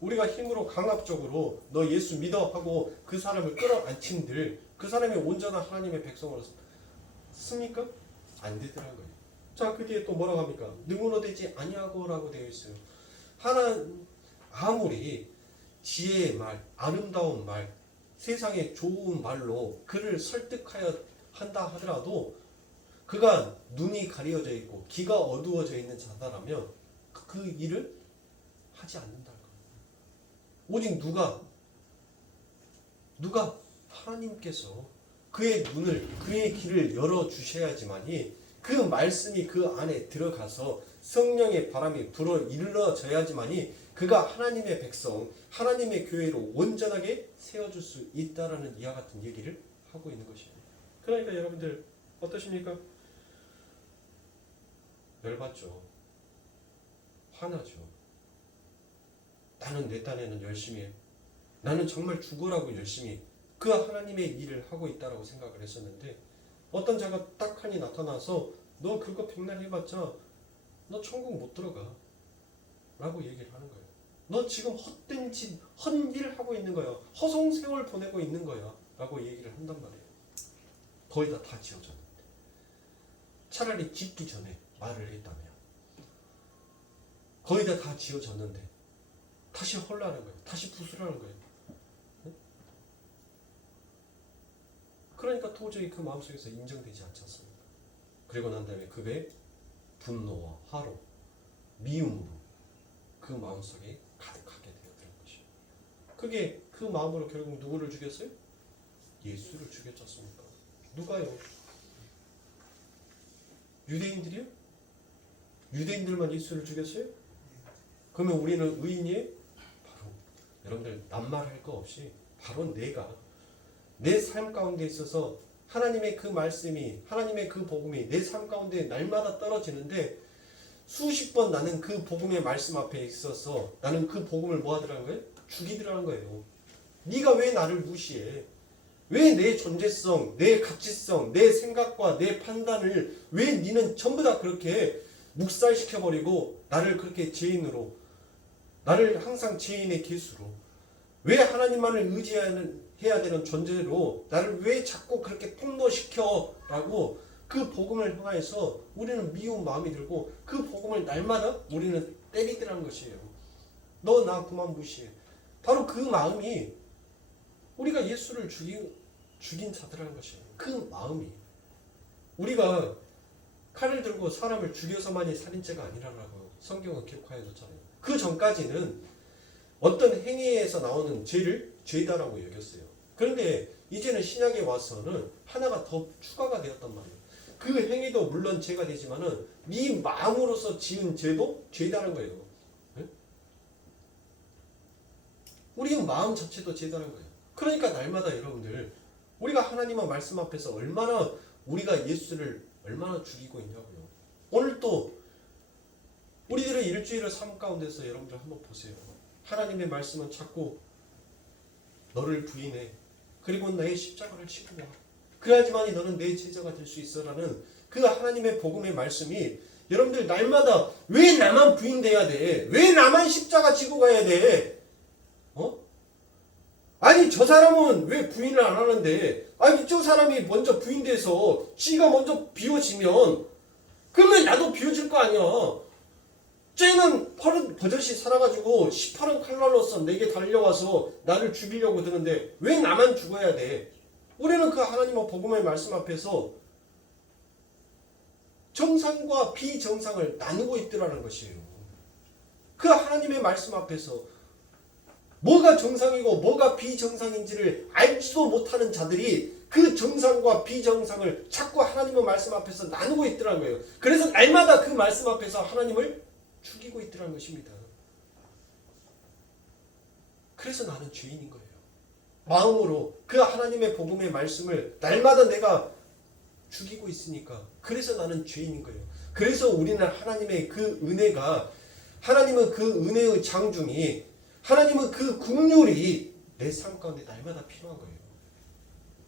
우리가 힘으로 강압적으로 너 예수 믿어 하고 그 사람을 끌어안친들 그 사람이 온전한 하나님의 백성으로 씁니까? 안 되더라는 거예요. 자, 그 뒤에 또 뭐라고 합니까? 능으로 되지 아니하고 라고 되어 있어요. 아무리 지혜의 말, 아름다운 말, 세상의 좋은 말로 그를 설득하여 한다 하더라도 그가 눈이 가려져 있고 귀가 어두워져 있는 자다라면 그 일을 하지 않는다는 거예요. 오직 누가 하나님께서 그의 눈을 그의 귀를 열어 주셔야지만이 그 말씀이 그 안에 들어가서 성령의 바람이 불어 일러져야지만이 그가 하나님의 백성, 하나님의 교회로 온전하게 세워줄 수 있다라는 이와 같은 얘기를 하고 있는 것이에요. 그러니까 여러분들 어떠십니까? 열받죠. 화나죠. 나는 내 딴에는 열심히 해. 나는 정말 죽으라고 열심히 그 하나님의 일을 하고 있다라고 생각을 했었는데 어떤 자가 딱하니 나타나서 너 그거 백날 해봤자 너 천국 못 들어가 라고 얘기를 하는 거예요. 너 지금 헛된 짓, 헛일 하고 있는 거야. 허송세월 보내고 있는 거야 라고 얘기를 한단 말이에요. 거의 다 지어졌는데 차라리 짓기 전에 말을 했다면 거의 다 지어졌는데 다시 헐라는 거예요. 다시 부수라는 거예요. 그러니까 도저히 그 마음속에서 인정되지 않지 않습니까? 그리고 난 다음에 그의 분노와 화로, 미움으로 그 마음속에 가득하게 되어드는 것이에요. 그게 그 마음으로 결국 누구를 죽였어요? 예수를 죽였지 않습니까? 누가요? 유대인들이요? 유대인들만 예수를 죽였어요? 그러면 우리는 의인이에요? 바로 여러분들 낱말할 거 없이 바로 내가 내 삶 가운데 있어서 하나님의 그 말씀이 하나님의 그 복음이 내 삶 가운데 날마다 떨어지는데 수십 번 나는 그 복음의 말씀 앞에 있어서 나는 그 복음을 뭐 하더라는 거예요? 죽이더라는 거예요. 네가 왜 나를 무시해? 왜 내 존재성, 내 가치성, 내 생각과 내 판단을 왜 니는 전부 다 그렇게 묵살시켜버리고 나를 그렇게 죄인으로 나를 항상 죄인의 개수로 왜 하나님만을 의지해야 되는 존재로 나를 왜 자꾸 그렇게 폭로시켜 라고 그 복음을 향해서 우리는 미운 마음이 들고 그 복음을 날마다 우리는 때리더라는 것이에요. 너 나 그만 무시해. 바로 그 마음이 우리가 예수를 죽인 자들이라는 것이에요. 그 마음이 우리가 칼을 들고 사람을 죽여서만이 살인죄가 아니라고 성경은 기록하여 줬잖아요. 그 전까지는 어떤 행위에서 나오는 죄를 죄다라고 여겼어요. 그런데 이제는 신약에 와서는 하나가 더 추가가 되었단 말이에요. 그 행위도 물론 죄가 되지만은 네 마음으로서 지은 죄도 죄다는 거예요. 네? 우리 마음 자체도 죄다는 거예요. 그러니까 날마다 여러분들 우리가 하나님의 말씀 앞에서 얼마나 우리가 예수를 얼마나 죽이고 있냐고요. 오늘 또 우리들의 일주일의 삶 가운데서 여러분들 한번 보세요. 하나님의 말씀은 자꾸 너를 부인해. 그리고 나의 십자가를 지고 와. 그래야지만이 너는 내 제자가 될 수 있어라는 그 하나님의 복음의 말씀이 여러분들 날마다 왜 나만 부인돼야 돼? 왜 나만 십자가 지고 가야 돼? 아니 저 사람은 왜 부인을 안 하는데 아니 저 사람이 먼저 부인돼서 지가 먼저 비워지면 그러면 나도 비워질 거 아니야. 쟤는 버젓이 살아가지고 18은 칼날로서 내게 달려와서 나를 죽이려고 드는데 왜 나만 죽어야 돼? 우리는 그 하나님의 복음의 말씀 앞에서 정상과 비정상을 나누고 있더라는 것이에요. 그 하나님의 말씀 앞에서 뭐가 정상이고 뭐가 비정상인지를 알지도 못하는 자들이 그 정상과 비정상을 자꾸 하나님의 말씀 앞에서 나누고 있더라는 거예요. 그래서 날마다 그 말씀 앞에서 하나님을 죽이고 있더라는 것입니다. 그래서 나는 죄인인 거예요. 마음으로 그 하나님의 복음의 말씀을 날마다 내가 죽이고 있으니까 그래서 나는 죄인인 거예요. 그래서 우리는 하나님의 그 은혜가 하나님은 그 은혜의 장중이 하나님은 그 긍휼이 내 삶 가운데 날마다 필요한 거예요.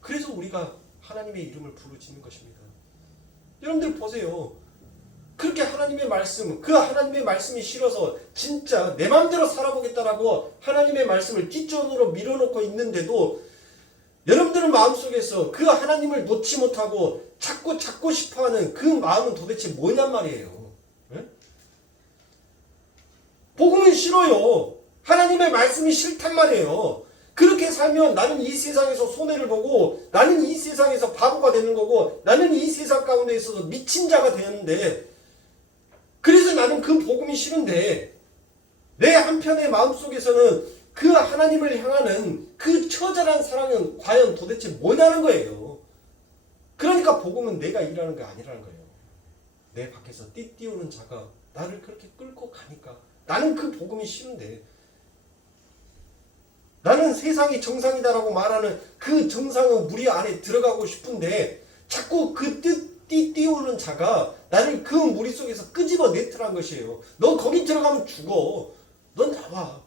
그래서 우리가 하나님의 이름을 부르짖는 것입니다. 여러분들 보세요. 그렇게 하나님의 말씀, 그 하나님의 말씀이 싫어서 진짜 내 마음대로 살아보겠다라고 하나님의 말씀을 뒷전으로 밀어놓고 있는데도 여러분들은 마음속에서 그 하나님을 놓지 못하고 찾고 찾고 싶어하는 그 마음은 도대체 뭐냔 말이에요. 네? 복음은 싫어요. 하나님의 말씀이 싫단 말이에요. 그렇게 살면 나는 이 세상에서 손해를 보고 나는 이 세상에서 바보가 되는 거고 나는 이 세상 가운데 있어서 미친 자가 되는데 그래서 나는 그 복음이 싫은데 내 한편의 마음속에서는 그 하나님을 향하는 그 처절한 사랑은 과연 도대체 뭐냐는 거예요. 그러니까 복음은 내가 일하는 게 아니라는 거예요. 내 밖에서 띠띠우는 자가 나를 그렇게 끌고 가니까 나는 그 복음이 싫은데, 나는 세상이 정상이다라고 말하는 그 정상의 무리 안에 들어가고 싶은데 자꾸 그 띠띠우는 자가 나를 그 무리 속에서 끄집어 내트란 것이에요. 너 거기 들어가면 죽어. 넌 나와.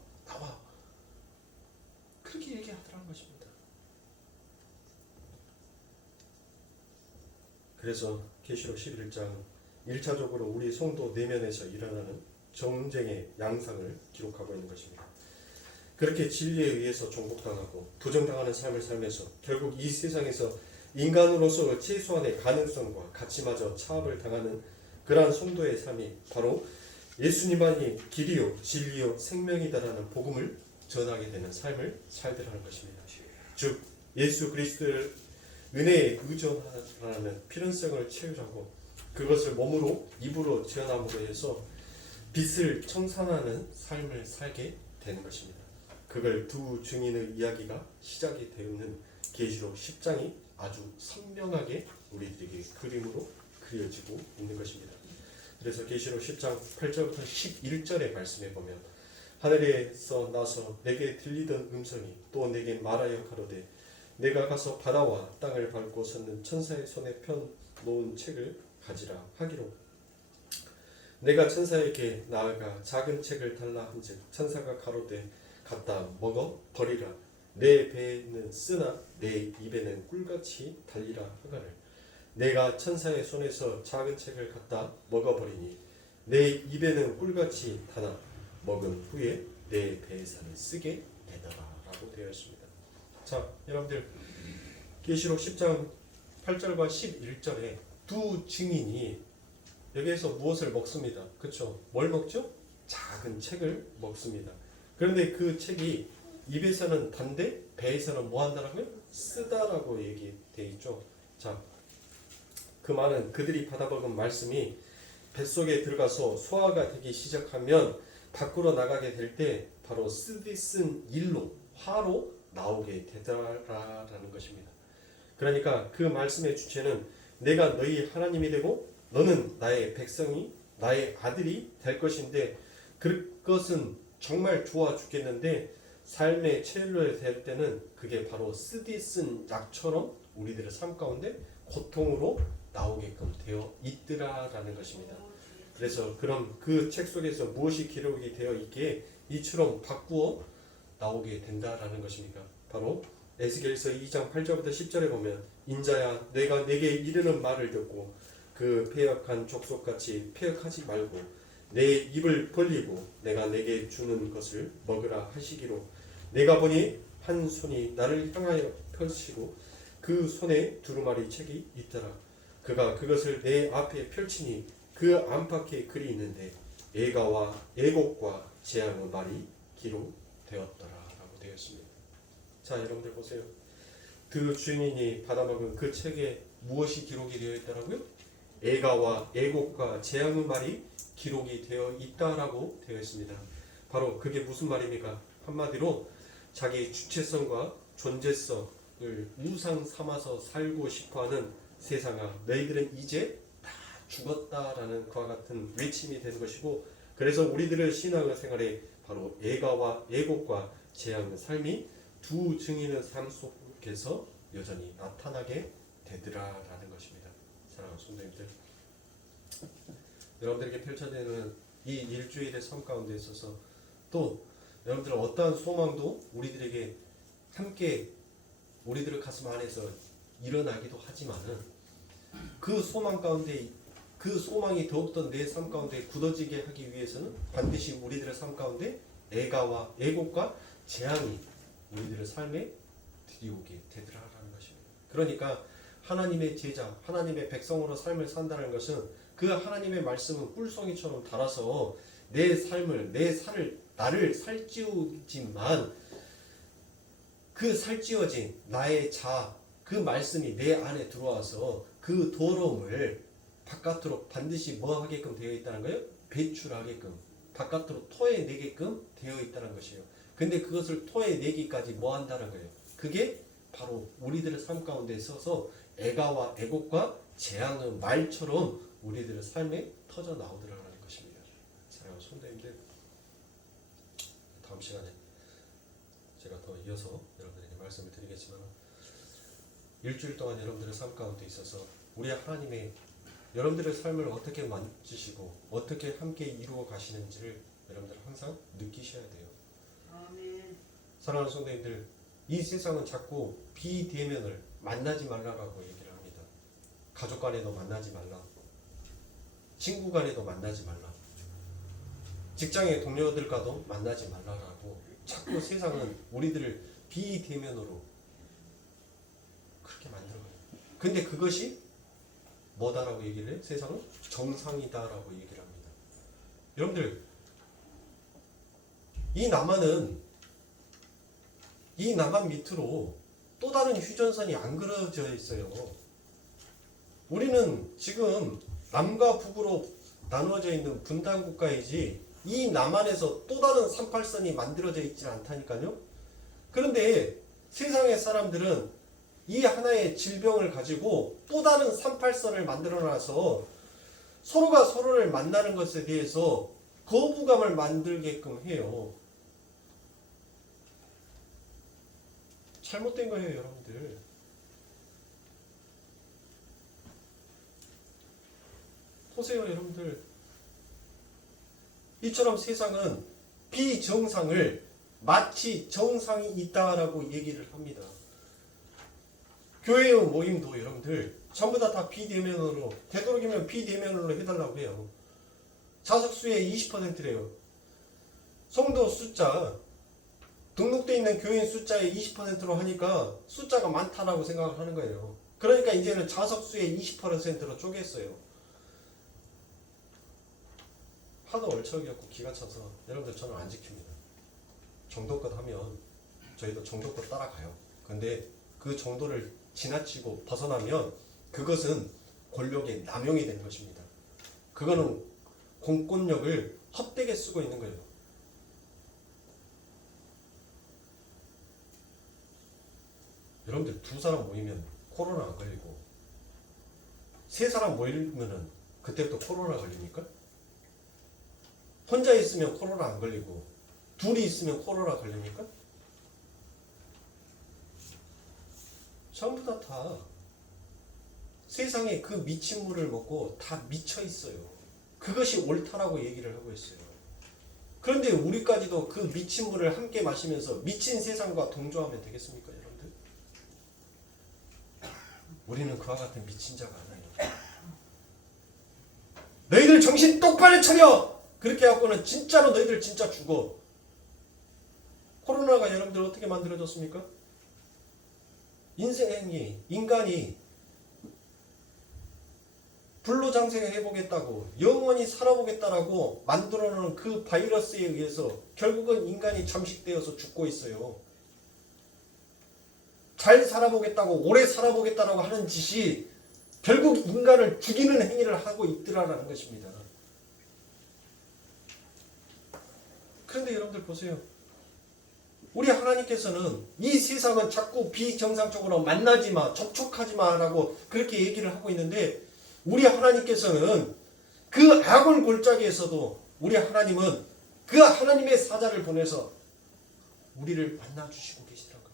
그렇게 얘기하더라는 것입니다. 그래서 계시록 11장 1차적으로 우리 성도 내면에서 일어나는 정쟁의 양상을 기록하고 있는 것입니다. 그렇게 진리에 의해서 정복당하고 부정당하는 삶을 살면서 결국 이 세상에서 인간으로서 최소한의 가능성과 가치마저 차압을 당하는 그러한 성도의 삶이 바로 예수님만이 길이요 진리요 생명이다라는 복음을 전하게 되는 삶을 살더라는 것입니다. 즉 예수 그리스도를 은혜에 의존하는 필연성을 채우라고 그것을 몸으로 입으로 전함으로 해서 빛을 청산하는 삶을 살게 되는 것입니다. 그걸 두 증인의 이야기가 시작이 되는 계시록 10장이 아주 선명하게 우리들에게 그림으로 그려지고 있는 것입니다. 그래서 계시록 10장 8절부터 11절의 말씀에 보면 하늘에서 나서 내게 들리던 음성이 또 내게 말하여 가로되 내가 가서 바다와 땅을 밟고 섰는 천사의 손에 편 놓은 책을 가지라 하기로 내가 천사에게 나아가 작은 책을 달라 한즉 천사가 가로되 갖다 먹어 버리라 내 배에는 쓰나 내 입에는 꿀같이 달리라 하거늘 내가 천사의 손에서 작은 책을 갖다 먹어버리니 내 입에는 꿀같이 타나 먹은 후에 내 배에서는 쓰게 되더라 라고 되어 있습니다. 자 여러분들 계시록 10장 8절과 11절에 두 증인이 여기에서 무엇을 먹습니다. 그렇죠? 뭘 먹죠? 작은 책을 먹습니다. 그런데 그 책이 입에서는 단데 배에서는 뭐 한다라고요? 쓰다라고 얘기되어 있죠. 자, 그 말은 그들이 받아먹은 말씀이 뱃속에 들어가서 소화가 되기 시작하면 밖으로 나가게 될 때 바로 쓰디쓴 일로 화로 나오게 되더라라는 것입니다. 그러니까 그 말씀의 주체는 내가 너희 하나님이 되고 너는 나의 백성이 나의 아들이 될 것인데 그것은 정말 좋아 죽겠는데 삶의 체류를 될 때는 그게 바로 쓰디쓴 약처럼 우리들의 삶 가운데 고통으로 나오게끔 되어 있더라라는 것입니다. 그래서 그럼 그 책 속에서 무엇이 기록이 되어 있기에 이처럼 바꾸어 나오게 된다라는 것입니까? 바로 에스겔서 2장 8절부터 10절에 보면 인자야 내가 내게 이르는 말을 듣고 그 패역한 족속같이 패역하지 말고 내 입을 벌리고 내가 내게 주는 것을 먹으라 하시기로 내가 보니 한 손이 나를 향하여 펼치고 그 손에 두루마리 책이 있더라. 그가 그것을 내 앞에 펼치니 그 안팎에 글이 있는데 애가와 애곡과 재앙의 말이 기록되었더라 라고 되어 있습니다. 자 여러분들 보세요. 그 주인이 받아먹은 그 책에 무엇이 기록이 되어 있더라고요? 애가와 애곡과 재앙의 말이 기록이 되어 있다라고 되어 있습니다. 바로 그게 무슨 말입니까? 한마디로 자기 주체성과 존재성을 우상 삼아서 살고 싶어하는 세상아 너희들은 이제 다 죽었다라는 그와 같은 외침이 되는 것이고 그래서 우리들의 신앙의 생활에 바로 애가와 애곡과 재앙의 삶이 두 증인의 삶 속에서 여전히 나타나게 되더라라는 것입니다. 사랑하는 성도님들 여러분들에게 펼쳐지는 이 일주일의 삶 가운데 있어서 또 여러분들은 어떠한 소망도 우리들에게 함께 우리들의 가슴 안에서 일어나기도 하지만은 그 소망 가운데 그 소망이 더욱더 내 삶 가운데 굳어지게 하기 위해서는 반드시 우리들의 삶 가운데 애가와 애곡과 재앙이 우리들의 삶에 들이오게 되더라라는 것입니다. 그러니까 하나님의 제자, 하나님의 백성으로 삶을 산다는 것은 그 하나님의 말씀은 꿀송이처럼 달아서 내 삶을, 내 살을, 나를 살찌우지만 그 살찌워진 나의 자아, 그 말씀이 내 안에 들어와서 그 더러움을 바깥으로 반드시 뭐 하게끔 되어 있다는 거예요? 배출하게끔, 바깥으로 토해내게끔 되어 있다는 것이에요. 근데 그것을 토해내기까지 뭐 한다는 거예요? 그게 바로 우리들의 삶 가운데 있어서 애가와 애곡과 재앙의 말처럼 우리들의 삶에 터져 나오더라는 것입니다. 사랑하는 성도님들, 다음 시간에 제가 더 이어서 여러분들에게 말씀을 드리겠지만, 일주일 동안 여러분들의 삶 가운데 있어서 우리 하나님의 여러분들의 삶을 어떻게 만지시고 어떻게 함께 이루어 가시는지를 여러분들 항상 느끼셔야 돼요. 아멘. 사랑하는 성도님들, 이 세상은 자꾸 비대면을 만나지 말라라고 얘기를 합니다. 가족 간에도 만나지 말라, 친구 간에도 만나지 말라, 직장의 동료들과도 만나지 말라라고 자꾸 세상은 우리들을 비대면으로 그렇게 만들어요. 근데 그것이 뭐다라고 얘기를 해? 세상은 정상이다라고 얘기를 합니다. 여러분들, 이 남한 밑으로 또 다른 휴전선이 안 그려져 있어요. 우리는 지금 남과 북으로 나누어져 있는 분단 국가이지 이 남한에서 또 다른 38선이 만들어져 있지 않다니까요. 그런데 세상의 사람들은 이 하나의 질병을 가지고 또 다른 38선을 만들어놔서 서로가 서로를 만나는 것에 대해서 거부감을 만들게끔 해요. 잘못된 거예요, 여러분들. 보세요, 여러분들. 이처럼 세상은 비정상을 마치 정상이 있다라고 얘기를 합니다. 교회의 모임도 여러분들 전부 다 비대면으로, 되도록이면 비대면으로 해달라고 해요. 자석수의 20%래요. 성도 숫자, 등록되어 있는 교인 숫자의 20%로 하니까 숫자가 많다라고 생각을 하는 거예요. 그러니까 이제는 자석수의 20%로 쪼갰어요. 하도 얼척이었고 기가 차서 여러분들 저는 안 지킵니다. 정도껏 하면 저희도 정도껏 따라가요. 근데 그 정도를 지나치고 벗어나면 그것은 권력의 남용이 되는 것입니다. 그거는 공권력을 헛되게 쓰고 있는 거예요. 여러분들, 두 사람 모이면 코로나 안 걸리고 세 사람 모이면은 그때부터 코로나 걸립니까? 혼자 있으면 코로나 안 걸리고 둘이 있으면 코로나 걸립니까? 전부 다 세상에 그 미친 물을 먹고 다 미쳐 있어요. 그것이 옳다라고 얘기를 하고 있어요. 그런데 우리까지도 그 미친 물을 함께 마시면서 미친 세상과 동조하면 되겠습니까, 여러분들? 우리는 그와 같은 미친 자가 아니에요. 너희들 정신 똑바로 차려! 그렇게 해갖고는 진짜로 너희들 진짜 죽어. 코로나가 여러분들 어떻게 만들어졌습니까? 인간이 불로장생을 해보겠다고, 영원히 살아보겠다라고 만들어놓은 그 바이러스에 의해서 결국은 인간이 잠식되어서 죽고 있어요. 잘 살아보겠다고, 오래 살아보겠다라고 하는 짓이 결국 인간을 죽이는 행위를 하고 있더라라는 것입니다. 그런데 여러분들 보세요. 우리 하나님께서는 이 세상은 자꾸 비정상적으로 만나지 마, 접촉하지 마라고 그렇게 얘기를 하고 있는데, 우리 하나님께서는 그 악을 골짜기에서도 우리 하나님은 그 하나님의 사자를 보내서 우리를 만나주시고 계시더라고요.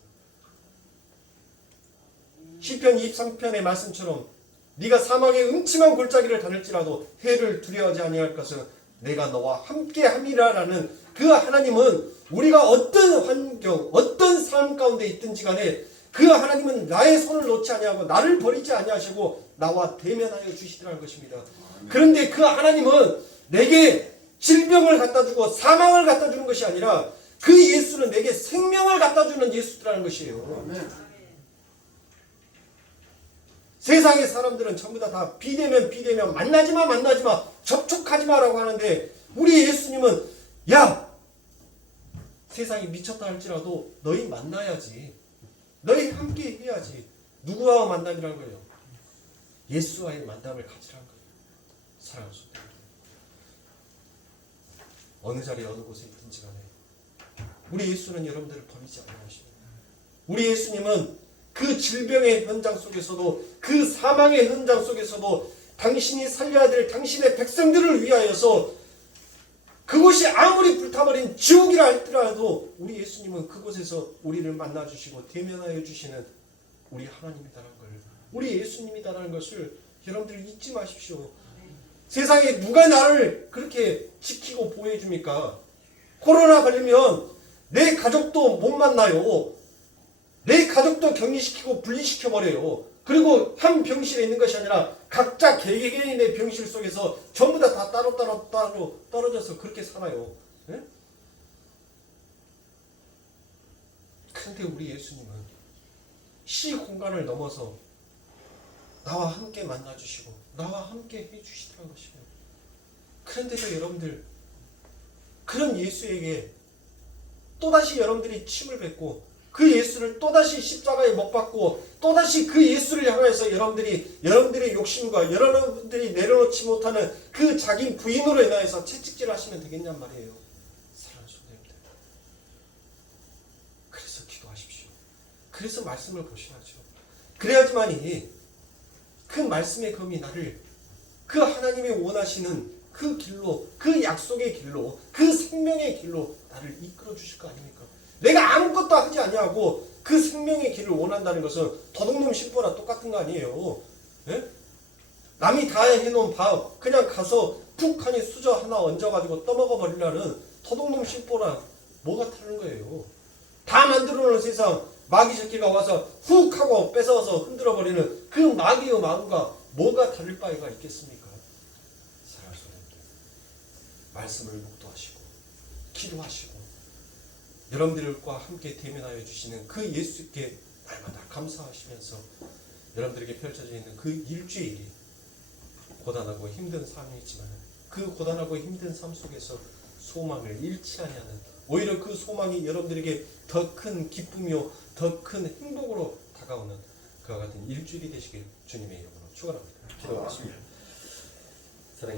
시편 23편의 말씀처럼 네가 사막의 음침한 골짜기를 다닐지라도 해를 두려워하지 아니할 것은 내가 너와 함께함이라라는 그 하나님은 우리가 어떤 환경, 어떤 삶 가운데 있든지 간에 그 하나님은 나의 손을 놓지 아니하고 나를 버리지 아니하시고 나와 대면하여 주시더라는 것입니다. 그런데 그 하나님은 내게 질병을 갖다 주고 사망을 갖다 주는 것이 아니라 그 예수는 내게 생명을 갖다 주는 예수라는 것이에요. 세상의 사람들은 전부 다 비대면 만나지 마 접촉하지 마라고 하는데, 우리 예수님은 야, 세상이 미쳤다 할지라도 너희 만나야지, 너희 함께 해야지. 누구와 만남이라는 거예요? 예수와의 만남을 가지라는 거예요. 사랑하는 성도, 어느 자리에 어느 곳에 있든지 간에 우리 예수는 여러분들을 버리지 않으십니다. 우리 예수님은 그 질병의 현장 속에서도, 그 사망의 현장 속에서도, 당신이 살려야 될 당신의 백성들을 위하여서 그곳이 아무리 불타버린 지옥이라 할지라도 우리 예수님은 그곳에서 우리를 만나주시고 대면하여 주시는 우리 하나님이다라는 걸, 우리 예수님이다라는 것을 여러분들 잊지 마십시오. 세상에 누가 나를 그렇게 지키고 보호해줍니까? 코로나 걸리면 내 가족도 못 만나요. 내 가족도 격리시키고 분리시켜버려요. 그리고 한 병실에 있는 것이 아니라 각자 개개인의 병실 속에서 전부 다 따로 떨어져서 그렇게 살아요. 네? 그런데 우리 예수님은 시 공간을 넘어서 나와 함께 만나주시고 나와 함께 해주시더라는 것이에요. 그런데도 여러분들 그런 예수에게 또다시 여러분들이 침을 뱉고 그 예수를 또다시 십자가에 못 박고 또다시 그 예수를 향해서 여러분들의 욕심과 여러분들이 내려놓지 못하는 그 자기 부인으로 인하여서 채찍질 하시면 되겠냔 말이에요. 사랑하는 성도님들, 그래서 기도하십시오. 그래서 말씀을 보셔야죠. 그래야지만이 그 말씀의 검이 나를 그 하나님이 원하시는 그 길로, 그 약속의 길로, 그 생명의 길로 나를 이끌어 주실 거 아닙니까? 내가 아무것도 하지 아니하고 그 생명의 길을 원한다는 것은 도둑놈 신보나 똑같은 거 아니에요. 예? 남이 다 해놓은 밥 그냥 가서 푹 하니 수저 하나 얹어가지고 떠먹어 버리려는 도둑놈 신보나 뭐가 다른 거예요. 다 만들어놓은 세상 마귀 새끼가 와서 훅 하고 뺏어서 흔들어 버리는 그 마귀의 마음과 뭐가 다를 바가 있겠습니까? 사랑하는 성도님들, 말씀을 묵도하시고 기도하시고 여러분들과 함께 대면하여 주시는 그 예수께 날마다 감사하시면서 여러분들에게 펼쳐져 있는 그 일주일이 고단하고 힘든 삶이지만 그 고단하고 힘든 삶 속에서 소망을 잃지 아니하는, 오히려 그 소망이 여러분들에게 더 큰 기쁨이요 더 큰 행복으로 다가오는 그와 같은 일주일이 되시길 주님의 이름으로 축원합니다. 기도하겠습니다.